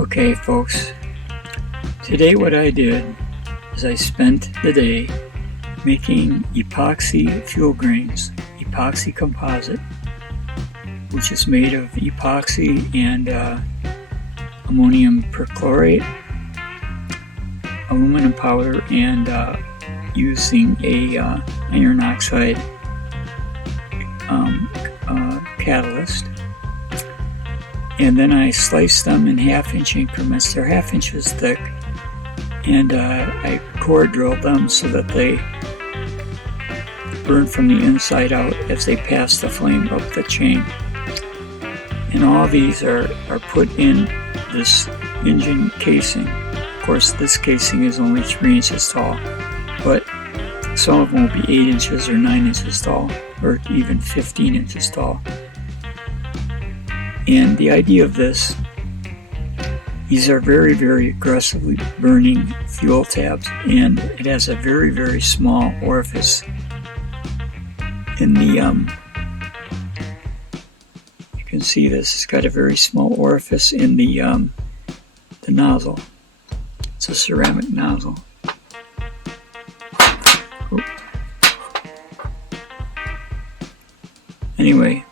Okay folks, today what I did is I spent the day making epoxy fuel grains, epoxy composite, which is made of epoxy and ammonium perchlorate, aluminum powder, and using a iron oxide catalyst. And then I sliced them in half-inch increments. They're half inches thick, and I core drilled them so that they burn from the inside out as they pass the flame up the chain. And all these are put in this engine casing. Of course, this casing is only 3 inches tall, but some of them will be 8 inches or 9 inches tall, or even 15 inches tall. And the idea of this, these are very, very aggressively burning fuel tabs, and it has a very, very small orifice in the, you can see this, it's got a very small orifice in the nozzle. It's a ceramic nozzle. Anyway,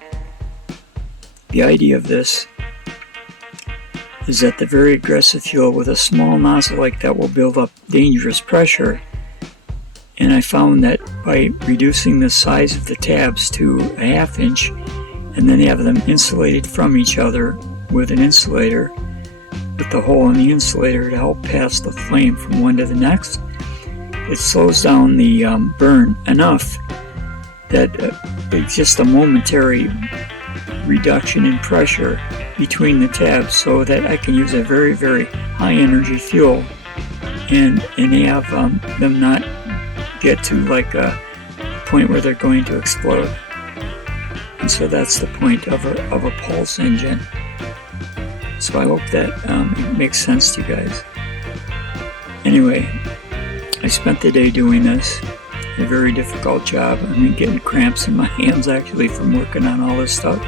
the idea of this is that the very aggressive fuel with a small nozzle like that will build up dangerous pressure, and I found that by reducing the size of the tabs to a half inch and then have them insulated from each other with an insulator, with the hole in the insulator to help pass the flame from one to the next, it slows down the burn enough that it's just a momentary reduction in pressure between the tabs, so that I can use a very, very high energy fuel and have them not get to like a point where they're going to explode. And so that's the point of a pulse engine. So I hope that it makes sense to you guys. Anyway, I spent the day doing this. A very difficult job. I mean, getting cramps in my hands actually from working on all this stuff.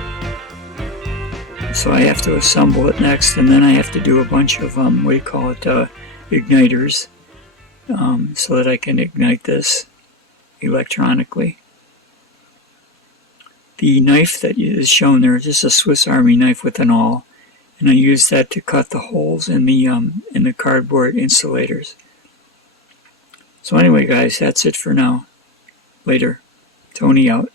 So I have to assemble it next, and then I have to do a bunch of what do you call it, igniters, so that I can ignite this electronically. The knife that is shown there is just a Swiss Army knife with an awl, and I use that to cut the holes in the cardboard insulators. So anyway guys, that's it for now. Later. Tony out.